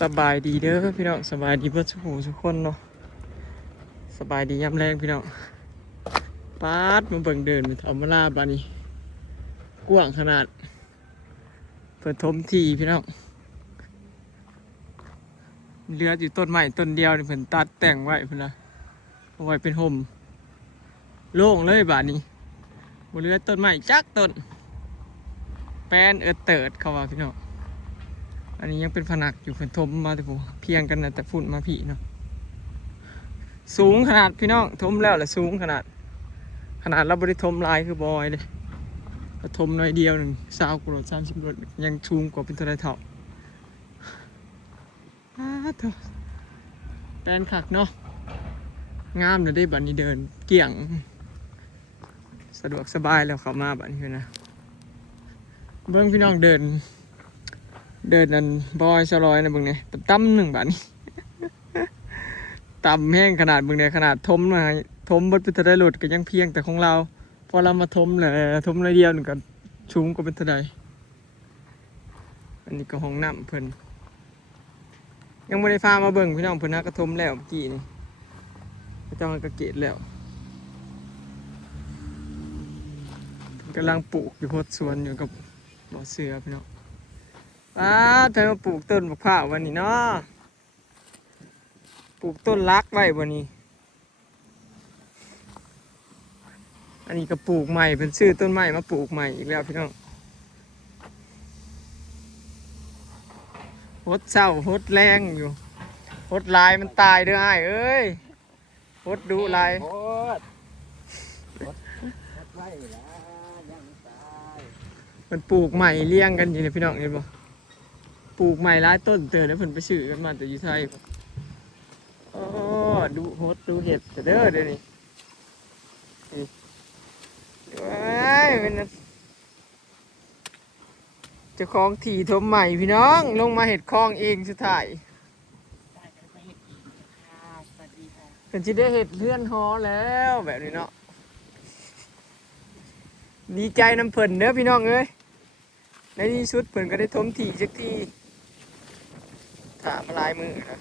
สบายดีเด้อพี่น้องสบายดีเพื่อทุกคนเนาะสบายดียามแรงพี่น้องปาดมาเบิ่งเดินไปทำมาลาบานี้กว้างขนาดเปิดทมทีพี่น้องเหลืออยู่ต้นใหม่ต้นเดียวนี่เพิ่นตัดแต่งไว้เพิ่นนะเอาไว้เป็นห่มโล่งเลยบานี้บ่เหลือต้นใหม่จักต้นแป้นเติดเขาว่าพี่น้องอันนี้ยังเป็นผนักอยู่เพิ่นทมมาแต่ผมเพียงกันนะแต่ฝุ่นมาพี่เนาะสูงขนาดพี่น้องทมแล้วแหละสูงขนาดเราบริทมลายคือบอยเลยเราทมน้อยเดียวหนึ่ง20 กว่าโล30 โลยังสูงกว่าเป็นตัวไรเท่าเถอะแปลนคักเนาะงามเลยได้บัดนี้เดินเกี่ยงสะดวกสบายแล้วเข้ามาบัดนี้นะเบิ้งพี่น้องเดินนั่นบอยสลอยนะเบิ้งเนี่ยตั้มหนึ่งบัดนี้ต่ำแห้งขนาดเบิ้งเนี่ยขนาดทมมาทมบนเป็นทะเลหลุดก็ยังเพียงแต่ของเราพอเรามาทมเลยทมน้อยเดียวหนึ่งก็ชุ่มก็เป็นทะเลอันนี้ก็ห้องน้ำเพิ่นยังไม่ได้พามาเบิ่งพี่น้องเพิ่นนะกระทมแล้วเมื่อกี้นี่พระเจ้ากระเกตแล้วกำลังปลูกอยู่โพดสวนอยู่กับบ่อเสือพี่น้องเธอมาปลูกต้นมะพร้าววันนี้เนาะปลูกต้นรักไว้วันนี้อันนี้ก็ปลูกใหม่เป็นซื้อต้นใหม่มาปลูกใหม่อีกแล้วพี่น้องโหดเศร้าโหดแรงอยู่โหดลายมันตายเด้อไอ้เอ้ยโหดดุลายมันปลูกใหม่เลี้ยงกันอยู่เนี่ยพี่น้องเห็นบ่ปลูกใหม่หลายต้นเตือนแล้วเพิ่นไปซื้อกันมาแต่อยู่ไทยโอ้ดูโหดดูเห็ดเด้อเดี๋ยวนี้ว้ายเป็นเจ้าของที่ทมใหม่พี่น้องลงมาเห็ดคลองเองสุดท้ายเป็นที่ได้เห็ดเลื่อนหอแล้วแบบนี้เนาะดีใจน้ำเพิ่นเด้อพี่น้องเอ้ยในที่สุดเพิ่นก็ได้ทมที่สักทีถามลายมือนะ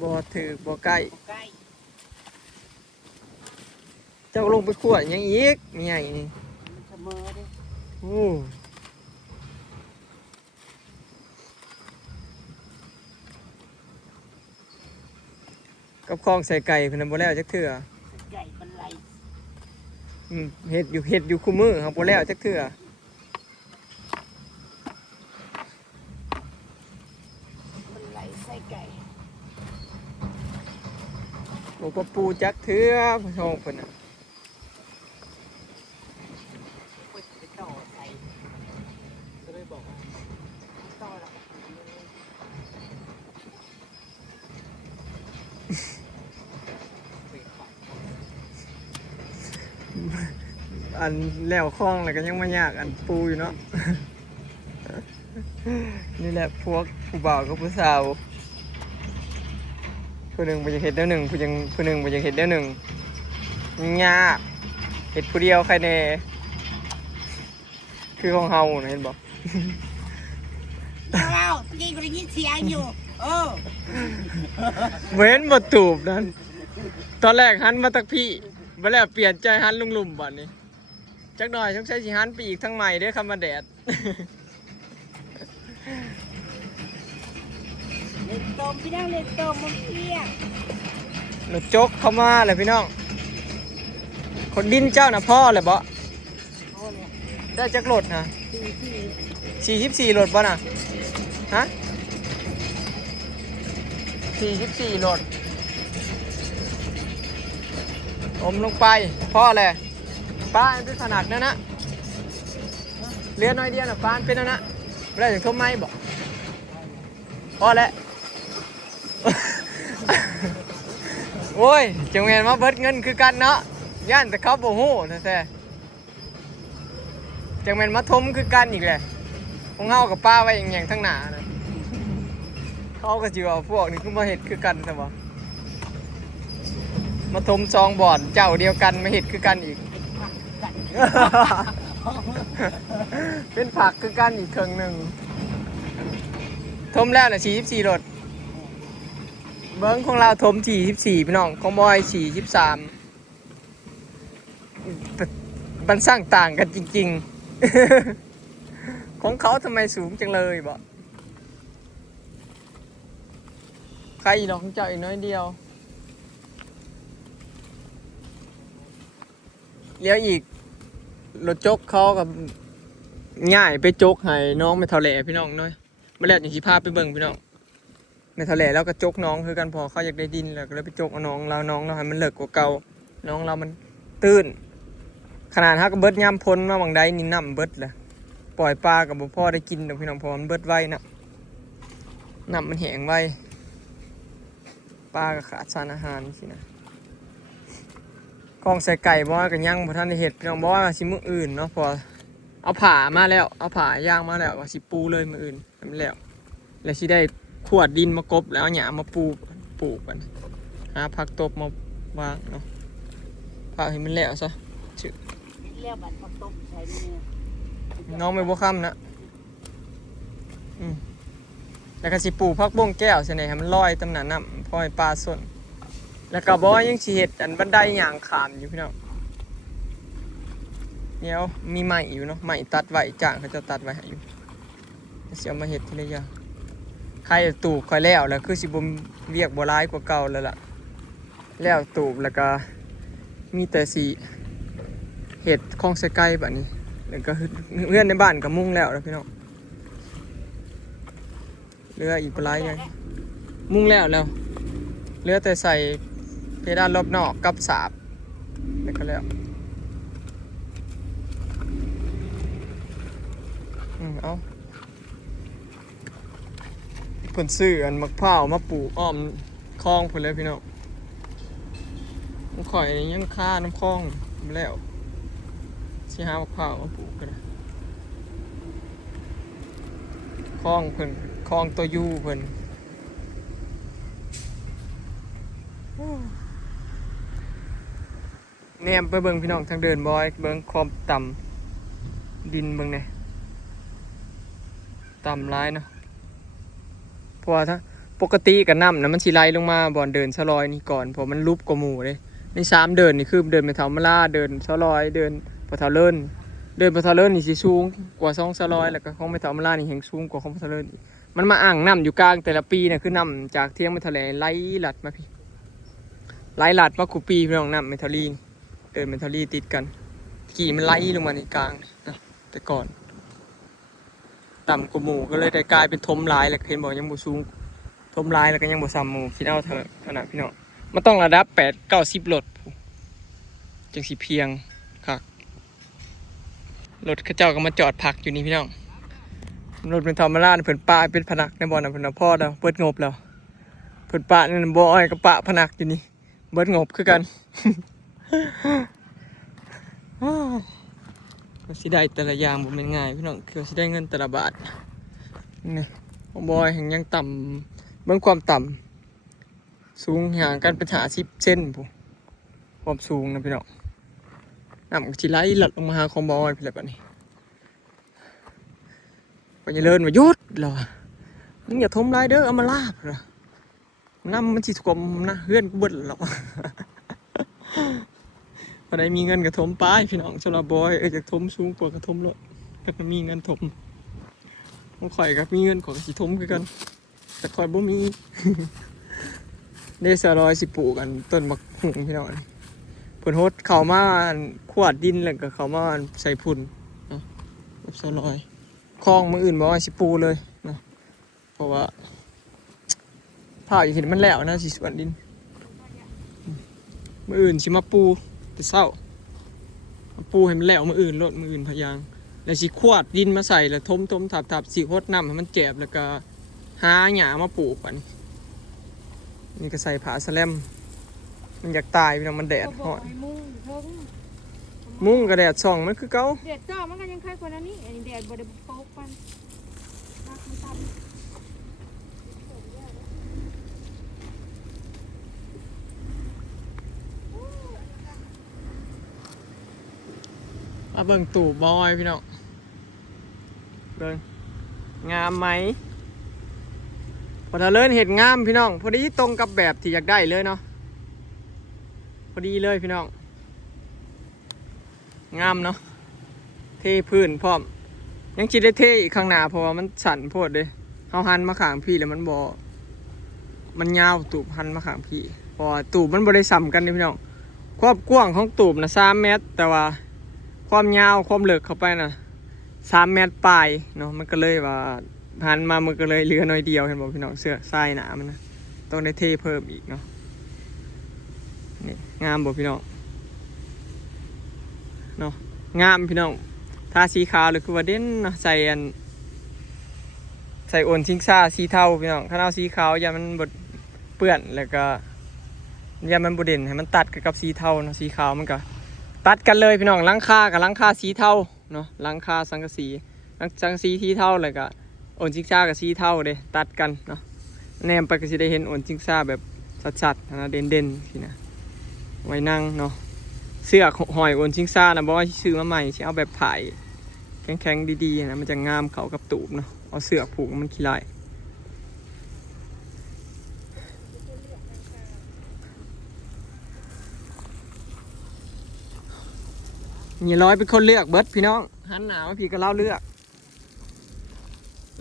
บ่ถือบ่ใกล้เจ้าลงไปขวดยังอีกมีใหญ่นี่โอ้กับคลองใส่ไก่เพิ่นบ่แล้วจักเทื่อเฮ็ดอยู่คู่มือครับบ่แล้วจักเทื่อบ่ก็ปูจักเทื่อผู้ชมเพิ่นน่ะอันแล้วคลองแล้วก็ยังมายากอันปูอยู่เนาะ นี่แหละพวกผู้บ่าวกับผู้สาวผู้หนึ่งบ่อยากเห็ดเดียวหนึ่งผู้หนึ่งบ่อยากเห็ดเดียวหนึ่งยากเห็ดผู้เดียวใครแน่คือของเฮานะเห็นบ่เราพี่ก็ได้ยินเสียงอยู่เว้นบ่ตูบนั้นตอนแรกหันมาตักพี่บ่แล้วเปลี่ยนใจหันลุงลุ่มบัดนี้จักหน่อยต้องใช้สิหันไปอีกทั้งใหม่เด้อคำว่าแดดเล่นตมพี่น้องเล่นตมมันเพี้ยรถจกเข้ามาเลยพี่น้องคนดินเจ้าน่ะพ่อเลยบ่ได้จักรถนะ44รถบ่น่ะฮะ44รถอมลงไปพ่อเลยป้าเป็นขนาดนั้นนะเรือน้อยเดียวน่ะป้าเป็นนั่นนะไม่ได้ถึงทมไม้บ่พอแล้ว โอ้ยจังแมนมาเบิดเงินคือกันเนาะย่านแต่เขาบ่ฮู้แท้ๆจังแมนมาทมคือกันอีกแหละพวกเฮากับป้าไว้อย่างทั้งหน้านะเขาก็สิว่าพวกนี้คือมาเฮ็ดคือกันซะบ่ มาทมซองบ่อนเจ้าเดียวกันมาเห็ดคือกันอีก เป็นผักคือกันอีกเครื่องหนึ่งทมแล้วนะ44รถเบิ้งของเราทม44พี่น้องของบอย43มันสร้างต่างกันจริงๆ ของเขาทำไมสูงจังเลยบ่ใครอีกน้องเจ้าอีกน้อยเดียวเลี้ยวอีกรถจกเขากับง่ายไปจกให้น้องไม่เท่าแหล่พี่น้องน้อยมาแล้วอย่างที่พาไปเบิ่งพี่น้องไม่เท่าแหล่แล้วก็จกน้องคือกันพอเขาอยากได้ดินแล้วก็เลยไปจกเอาน้องเราให้มันเลิกกว่าเก่าน้องเรามันตื้นขนาดฮักเบิดย่ำพ้นมาบางใดนี่น้ำเบิดเลยปล่อยปลากับพ่อได้กินเดี๋ยวพี่น้องพอมันเบิดไว้นะน้ำมันแห้งไว้ปลาก็ขาดสารอาหารสินะกองใส่ไก่บ่กันย่างพอท่านได้เห็ดพี่น้องบ่ว่าสิมื้ออื่นเนาะพอเอาผ่ามาแล้วเอาผ่าย่างมาแล้วก็สิปูเลยมื้ออื่นทำแล้วสิได้ขวดดินมากบแล้วหญ้ามาปลูกกันหาผักตบมาวางเนาะผ่าให้มันแล้วซะชื่อ เรียกบัตรตบใช้เนี่ย น้องไม่บ่ค่ำนะแล้วก็สิปลูกผักบ้งแก้วใส่ไหนให้มันลอยตำหนาน้ำพอให้ปลาส่วนแล้วก็บ่ยังสิเฮ็ดอันบันไดย่างขามอยู่พี่น้องเดี๋ยวมีไม้อยู่เนาะไม้ตัดไว้จ้างเขาจะตัดไว้ให้อยู่สิเอามาเฮ็ดทีละอย่างใครตูบค่อยแล้วคือสิบ่เวียกบ่ร้ายกว่าเก่าแล้วล่ะแล้วตูบแล้วก็มีแต่สิเฮ็ดของใส่ไก่บัดนี้แล้วก็เฮือนในบ้านก็มุงแล้วพี่น้องเหลืออีกหลายอย่างมุงแล้วเหลือแต่ใส่เพดานรอบนอกกับสาบแล้วก็แล้วเอาเพิ่นซื้ออันมะพร้าวมาปลูกอ้อมคลองเพิ่นเลยพี่น้องข่อยยังค่าน้ำคลองแล้วสิหามะพร้าวมาปลูกกันคลองเพิ่นคลองตัวยูเพิ่นแนมไปเบิ่งพี่น้องทางเดินบอยเบิ่งความต่ำดินเบิ่งเนี่ยต่ำร้ายเนาะเพราะว่าถ้าปกติกับน้ำนะมันสิไหลลงมาบ่อนเดินสลอยนี่ก่อนเพราะมันลุบกว่าหมู่เลยใน3เดินนี่คือเดินไปเถามะลาเดินสลอยเดินปะเถาเลิ่นเดินปะเถาเลิ่นนี่สิสูงกว่า2สลอยแล้วก็ของไปเถามะลานี่แห่งสูงกว่าของปะเถาเลิ่นมันมาอ่างน้ำอยู่กลางแต่ละปีน่ะคือน้ำจากเที่ยงไปทะเลไหลหลัดมาพี่ไหลหลัดมาคูปีพี่น้องน้ำเมทัลลีเดินเมทัลลีติดกันขี่มันไหลลงมาในกลางนะแต่ก่อนต่ำกว่าหมู่ก็เลยได้กลายเป็นทมลายแล้วเห็นบอกยังบ่สูงทมลายแล้วก็ยังบ่ซ้ำหมู่คิดเอาเถอะขนาดพี่น้องมันต้องระดับ8-90รถจังสิเพียงครับรถเขาเจ้าก็มาจอดพักอยู่นี่พี่น้องรถเป็นธรรมราชเพิ่นป้าเป็นพนักในบ่อน่ะเพิ่นพ่อแล้วเปิดงบแล้วเพิ่นป้านี่บ่อ้อยกับป้าพนักอยู่นี่เบิดงบคือกัน ก็สิได้แต่ละอย่างบ่แม่นง่ายพี่น้องคือสิได้เงินแต่ละบาทนี่บอยแห่งยังต่ำเบิ่งความต่ำสูงห่างกันเป็น50เซนพุ่นความสูงนะพี่น้องน้ำก็สิไหลหลัดลงมาหาคอมบอยพี่แหละบัดนี้ก็อย่าเลินว่าหยุดเหรอมึงอย่าทมลายเด้อเอามาลาบเหรอน้ำมันสิท่วมนะเฮือนกูเบิดหรอกพอได้มีเงินกระทมป้ายพี่น้องสำหรับบอยจะทมสูงกว่ากระทมรถก็มีเงินทมของข่อยกับมีเงินของสิทมคือกันแต่ข่อยบ่มีได้200สิปลูกกันต้นมะหุ่งพี่น้องเพิ่นโฮดเข้ามาขวดดินแล้วก็เข้ามาใส่พุ่นเนาะ200คลองมื้ออื่นบ่ว่าสิปูเลยเนาะเพราะว่าผ้าอยู่เห็นมันแล้วนะสิสวนดินมื้ออื่นสิมาปูแต่เช้าปูให้มันแล้วมื้ออื่นรถมื้ออื่นพะยางแล้วสิขวดดินมาใส่แล้วทมทับสิโฮดน้ำให้มันแก็บแล้วก็หาหญ้ามาปลูกกันนี่ก็ใส่ผ้าสแลมมันอยากตายพี่น้องมันแดดฮ้อนมุ้งก็แดดส่องมันคือเก่าแดดจ้ามันก็ยังคล้ายกว่านั้นนี่อันนี้แดดบ่ได้โป๊กปันรักมันตาม มาเบิ่งตู่บอยพี่น้องเบิ่งงามไหมพอถ้าเลิ่นเห็ดงามพี่น้องพอดีตรงกับแบบที่อยากได้เลยเนาะพอดีเลยพี่น้องงามเนาะเทพื้นพร้อมยังคิดได้เทอีกข้างหน้าเพราะว่ามันสั่นโพดเลยเขาหันมาข้างพี่แล้วมันบ่มันยาวตูบหันมาข้างพี่เพราะว่าตูบมันบ่ได้ซ้ำกันเลยพี่น้องความกว้างของตูบนะ3 เมตรแต่ว่าความยาวความลึกเข้าไปนะ3 เมตรปลายเนาะมันก็เลยว่าหันมามันก็เลยเหลือน้อยเดียวเห็นบอกพี่น้องเสื้อทรายหนามันนะต้องได้เทเพิ่มอีกเนาะนี่งามบอกพี่น้องเนาะงามพี่น้องทาสีขาวเลยคือว่าเด่นเนาะใส่โอนชิงซ่าสีเทาพี่น้องข้างนอกสีขาวอย่ามันบดเปื้อนแล้วก็อย่ามันบดเด่นให้มันตัดกับสีเทาเนาะสีขาวมันก็ตัดกันเลยพี่น้องหลังคากับหลังคาสีเทาเนาะหลังคาสังกะสีสีเทาเลยก็โอนชิงซ่ากับสีเทาเด้ตัดกันเนาะแนมไปก็จะได้เห็นโอนชิงซ่าแบบสัดๆนะเด่นๆพี่นะไว้นั่งเนาะเสื้อหอยโอนชิงซ่านะบอกว่าซื้อมาใหม่สิเอาแบบผ่ายแข็งๆดีๆนะมันจะงามเข้ากับตูบเนาะเอาเสื้อผูกมันขี้ลายนี่ร้อยเป็นคนเลือกเบิร์ดพี่น้องหันหนาวพี่ก็เล่าเลือก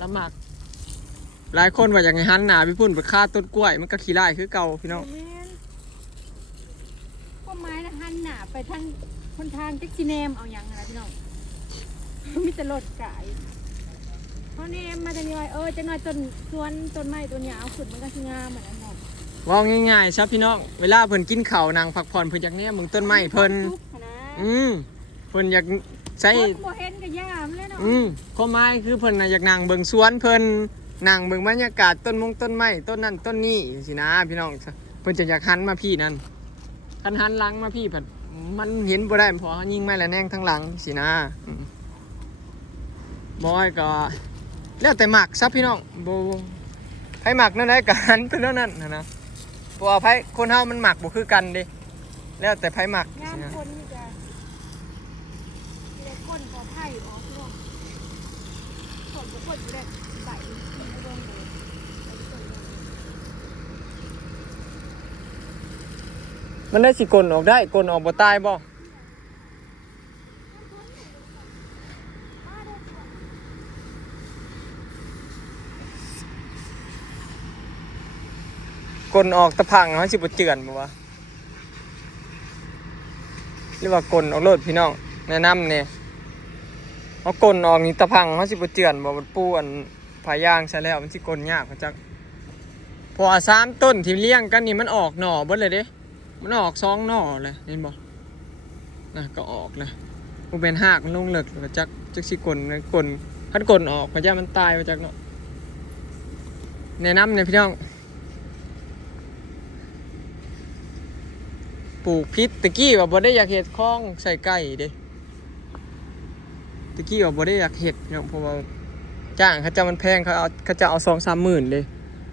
ละหมักหลายคนว่าอย่างไงหันหนาพี่พุ่นไปฆ่าต้นกล้วยมันก็ขี้ลายคือเก่าพี่น้องก็ไม้นะหันหนาไปทางคนทางเจ็กซีเนมเอาอย่างไรพี่น้องมีแต่รถไก่เขาเนมมาจะนี่ว่าจะน้อยต้นไม้ตัวนี้เอาขุดมันก็งามเหมือนกันเนาะว่าง่ายๆครับพี่น้องเวลาเพิ่นกินข้าวนางพักผ่อนเพิ่นจากเนี้ยมึงต้นไม้เพิ่นเพิ่นอยากใช้โมเห็นกับย่ามเลยเนาะข้อไม้คือเพิ่นอยากนั่งเบิ่งสวนเพิ่นนั่งเบิ่งบรรยากาศต้นไม้ต้นนั้นต้นนี้สินะพี่น้องเพิ่นจะอยากหันมาพี่นั่นคันหันหลังมาพี่เพิ่นมันเห็นบ่ได้เพราะเขายิงไม้ละแนงทั้งหลังสินะบอยก็แล้วแต่หมักซับพี่น้องบ่ไผหมักนั่นได้ก็หันไปแล้วนั่นนะเพราะว่าไผคนเฮามันหมักบ่คือกันเด้แล้วแต่ไผหมักงามคนนี่จ้ะมีแต่คนขอไผ่อ๋อพี่น้องคนอยู่ได้ใส่ไม่ลงเลยมันได้สิกลออกได้กลออกบ่ตายบ่กลออกตะพังเขาสิบ่เจือนบ่วะหรือว่ากลออกโลดพี่น้องแนะนำเนี่ยเอากลออกนี่ตะพังเขาสิบ่เจือนบ่มันปูอันผายางใช่แล้วมันสิกลยากเขาจักพอ3 ต้นที่เลี้ยงกันนี่มันออกหน่อเบิดเลยเด้มันออก2 หน่อเลยเห็นบ่นะก็ออกเลยมันเป็นหากมันลงเลิกก็จักสิกลคันกลออกก็จะมันตายมาจากเนาะแนะนำเนี่ยพี่น้องปลูกพิษตะกี้ว่าบ่ได้อยากเห็ดคลองใส่ไก่เด้ตะกี้ว่าบ่ได้อยากเห็ดเนาะเพราะว่าจ้างเขาเจ้ามันแพงเขาจะเอา2-3 หมื่นเลย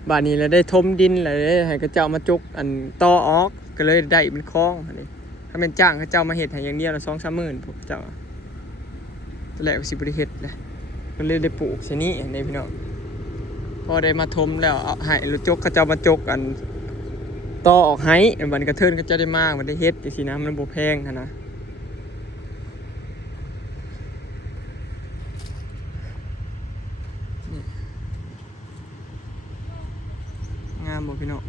บาดนี้แล้วได้ทมดินแล้วได้ให้เขาเจ้ามาจกอันต่อออกก็เลยได้เป็นคลองอันนี้ถ้าเป็นจ้างเขาเจ้ามาเห็ดให้อย่างเดียวละ2-3 หมื่นพวกเจ้าแหละสิบ่ได้เห็ดเลยก็เลยได้ปลูกชนิดนี้พี่น้องพอได้มาทมแล้วเอาให้รถจกเขาเจ้ามาจกอันต่อออกให้มันกระเทินก็จะได้มากมันได้เฮ็ดสินะมันบ่แพงนะงามบ่พี่น้อง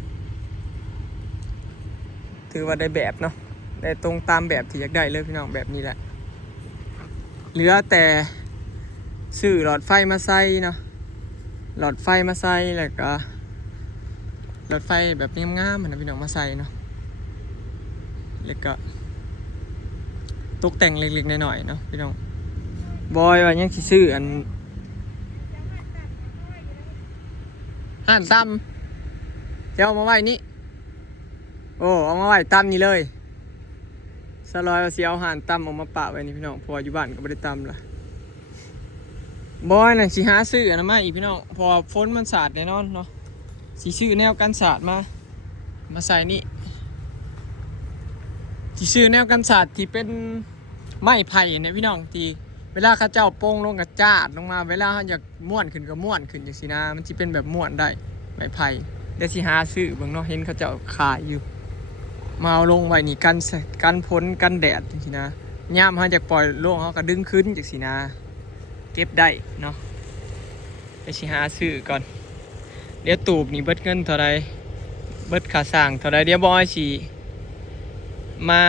ถือว่าได้แบบเนาะได้ตรงตามแบบที่อยากได้เลยพี่น้องแบบนี้แหละเหลือแต่ซื้อหลอดไฟมาใส่เนาะหลอดไฟมาใส่แล้วก็หลอดไฟแบบงามๆนะพี่น้องมาใส่เนาะแล้วก็ตกแต่งเล็กๆหน่อยๆเนาะพี่น้องบอยว่ายังสิซื้ออันห่านตั้มเดี๋ยวเอามาไว้นี่โอ้เอามาไว้ตั้มนี่เลยสลอยว่าสิเอาห่านตั้มออกมาปะไว้นี่พี่น้องพออยู่บ้านก็ไม่ได้ตั้มละบอยน่ะสิหาซื้ออันนั้นมาอีกพี่น้องพอฝนมันสาดแน่นอนเนาะสิซื้อแนวกันสาดมาใส่นี่สิซื้อแนวกันสาดที่เป็น ไม้ไผ่เนี่ยพี่น้องที่เวลาเขาเจ้าโป้งลงกับจาดลงมาเวลาเขาอยากม้วนขึ้นก็ม้วนขึ้นอย่างสินะมันจะเป็นแบบม้วนได้ไม้ไผ่เดี๋ยวสิหาซื้อเบิ่งเนาะเห็นเขาเจ้าขายอยู่มาเอาลงไว้นี่กันฝนกันแดดจังสินะย่ามเขาอยากปล่อยลงเขาก็ดึงขึ้นจังสินะเก็บได้เนาะเดี๋ยวสิหาซื้อก่อนเดี๋ยวตูบนี่เบิดเงินเท่าไรเบิดค่าสร้างเท่าไรเดี๋ยวบอยสิมา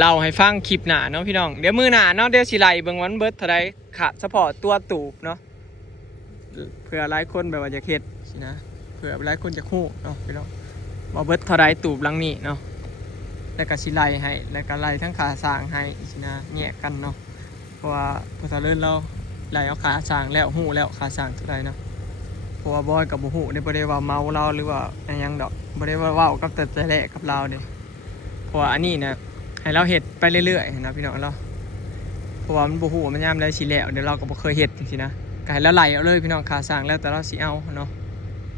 เราให้ฟังคลิปหนาเนาะพี่น้องเดี๋ยวมือหนาเนาะเดี๋ยวสิไลเบิ่งวันเบิร์ดเท่าไรขาดเฉพาะตัวตูบเนาะเผื่อหลายคนแบบว่าจะเฮ็ดสินะเผื่อหลายคนจะคู่เนาะพี่น้องว่าเบิร์ดเท่าไรตูบหลังนี้เนาะแล้วก็สิไลให้แล้วก็ไลทั้งขาสร้างให้สินะแยกกันเนาะเพราะว่าภาษาเลื่อนเราไลเอาขาสร้างแล้วหู้แล้วขาสร้างเท่าไรเนาะเพราะว่าบอยกับบุหูได้บ่ได้ว่าเมาเราหรือว่าอะไรยังดอกบ่ได้ว่าเว้ากับแต่แรกกับเราเนี่ยเพราะว่าอันนี้นะให้เราเห็ดไปเรื่อยๆนะพี่น้องเราเพราะว่ามันบูฮูมันย่ำได้สิแล้วเดี๋ยวเราก็บ่เคยเห็ดจริงๆนะก็ให้เราไหลเอาเลยพี่น้องขาสั่งแล้วแต่เราสิเอาเนาะ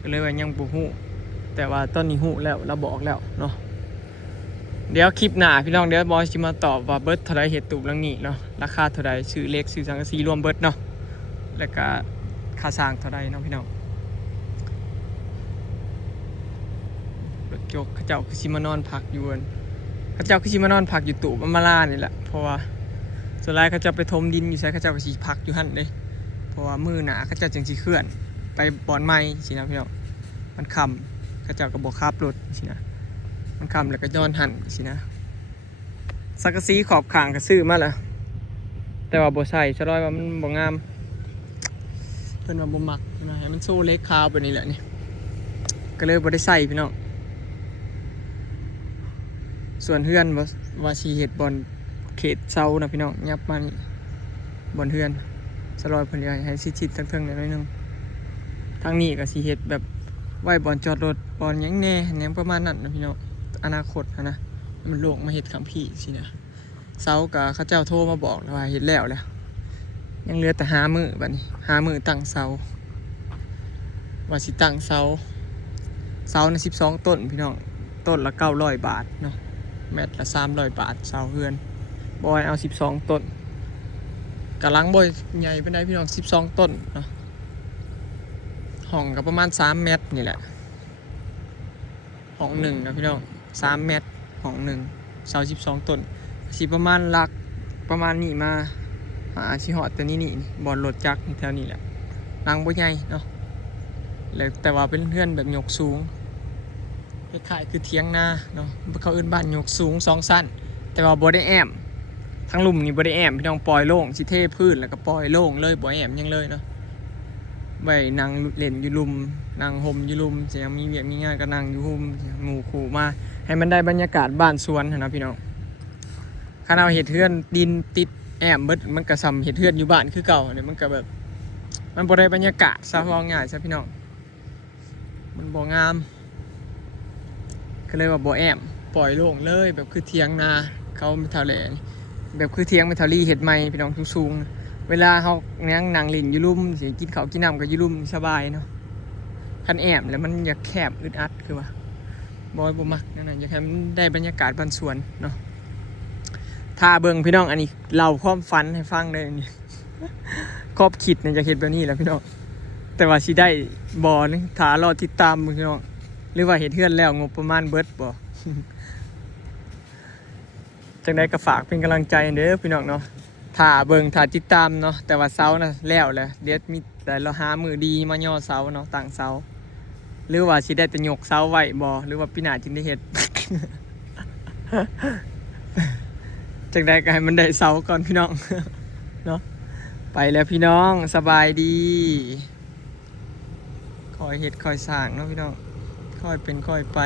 ก็เลยว่ายังบูฮูแต่ว่าต้นนี้ฮูแล้วเราบอกแล้วเนาะเดี๋ยวคลิปหน้าพี่น้องเดี๋ยวบอยสิมาตอบว่าเบิร์ดเท่าไรเห็ดตูบลังนี้เนาะราคาเท่าไรซื้อเล็กซื้อสังกะสีรวมเบิร์ดเนาะแล้วก็ขาสั่งเท่าไรเนาะพี่น้องรถจกเขาเจ้าคือสิมานอนพักอยู่เขาเจ้าคือสิมานอนพักอยู่ตู่บัมมาลานี่แหละเพราะว่าส่วนไรเขาเจ้าไปถมดินอยู่ใช่เขาเจ้าก็สิพักอยู่หั่นเลยเพราะว่ามือหนาเขาเจ้าจึงสิเคลื่อนไปบอนไม้สินะพี่น้องมันค่ำเขาเจ้าก็บ่ขับรถสินะมันค่ำแล้วก็ย้อนหั่นสินะสังกะสีขอบข้างก็ซื้อมาแล้วแต่ว่าบ่ใส่ซะร้อยว่ามันบ่งามเพิ่นว่าบ่มักนะให้มันสู้เล็กขาวไปนี่แหละนี่ก็เลยบ่ได้ใส่พี่น้องส่วนเฮือนว่าสีเห็ดบอลเขตเซานะพี่น้องยับมานี่บอลเฮือนสลอยเพิ่นอยากให้ชิดๆทั้งๆหน่อยนึงทางนี้ก็สีเห็ดแบบไว้บอลจอดรถบอลยังแน่แนมประมาณนั้นนะพี่น้องอนาคตนะมันโลกมาเห็ดคำพี่สินะเซากับเขาเจ้าโทรมาบอกว่าเห็ดแล้วยังเหลือแต่หามือบัดนี้หามือตั้งเสาว่าสิตั้งเสาใน12 ต้นพี่น้องต้นละ900 บาทเนาะแมตละ300 บาทเสาเฮือนบอยเอา12 ต้นกะลังบอยใหญ่เป็นได้พี่น้อง12 ต้นเนาะห้องก็ประมาณ3 เมตรนี่แหละห้องหนึ่งนะพี่น้อง3 เมตรห้องหนึ่งเสา12 ต้นสิประมาณหลักประมาณนี้มาหาชิฮอดแต่นี่บอลรถจักรแถวนี้แหละลังบ่ใหญ่เนาะแล้วแต่ว่าเป็นเพื่อนแบบยกสูงคล้ายๆคือเทียงนาเนาะเขาเอิ้นบ้านยกสูง2 สั้นแต่ว่าบ่ได้แอมทั้งลุ่มนี่บ่ได้แอมพี่น้องปล่อยโล่งสิเทพื้นแล้วก็ปล่อยโล่งเลยบ่แอมยังเลยเนาะไว้นั่งเล่นอยู่ลุ่มนั่งห่มอยู่ลุ่มสิยังมีเวียกมีงานก็นั่งอยู่ห่มหมู่คู่มาให้มันได้บรรยากาศบ้านสวนนะพี่น้องคันเอาเฮ็ดเฮือนดินติดแอมเบิดมันก็ซ้ำเฮ็ดเฮือนอยู่บ้านคือเก่าเนี่ยมันก็แบบมันบ่ได้บรรยากาศซะว่าง่ายซะพี่น้องมันบ่งามก็เลยว่าบ่แอมปล่อยโล่งเลยแบบคือเทียงนาเขาไม่เท่าแหล่แบบคือเทียงไม่เท่ารี่เห็ดใหม่พี่น้องสูงๆเวลาเขานั่งลิ้นอยู่ลุ่มสิกินข้าวกินน้ำก็อยู่ลุ่มสบายเนาะคันแอมแล้วมันอยากแคบอึดอัดคือว่าบอยบ่มักนั่นน่ะอยากให้มันได้บรรยากาศบ้านสวนเนาะถ้าเบิ่งพี่น้องอันนี้เล่าความฝันให้ฟังเลยนี่ ครอบคิดเนี่ยจะเห็นแบบนี้แหละพี่น้องแต่ว่าสิได้บ่นี่ถ้ารอติดตามพี่น้องหรือว่าเห็นเฮือนแล้วงบประมาณเบิดบ่ จังได้ก็ฝากเป็นกำลังใจเด้อพี่น้องเนาะถ้าเบิ่งถ้าติดตามเนาะแต่ว่าเสานะแล้วแหละเดี๋ยวมีแต่เราหามือดีมาย่อเสาเนาะตั้งเสาหรือว่าสิได้แต่ยกเสาไว้บ่หรือว่าปีหน้าจึงได้เฮ็ด จังได้ก็ให้มันได้เสาก่อนพี่น้อง เนาะไปแล้วพี่น้องสบายดีคอยเฮ็ดคอยสร้างเนาะพี่น้องค่อยเป็นค่อยไป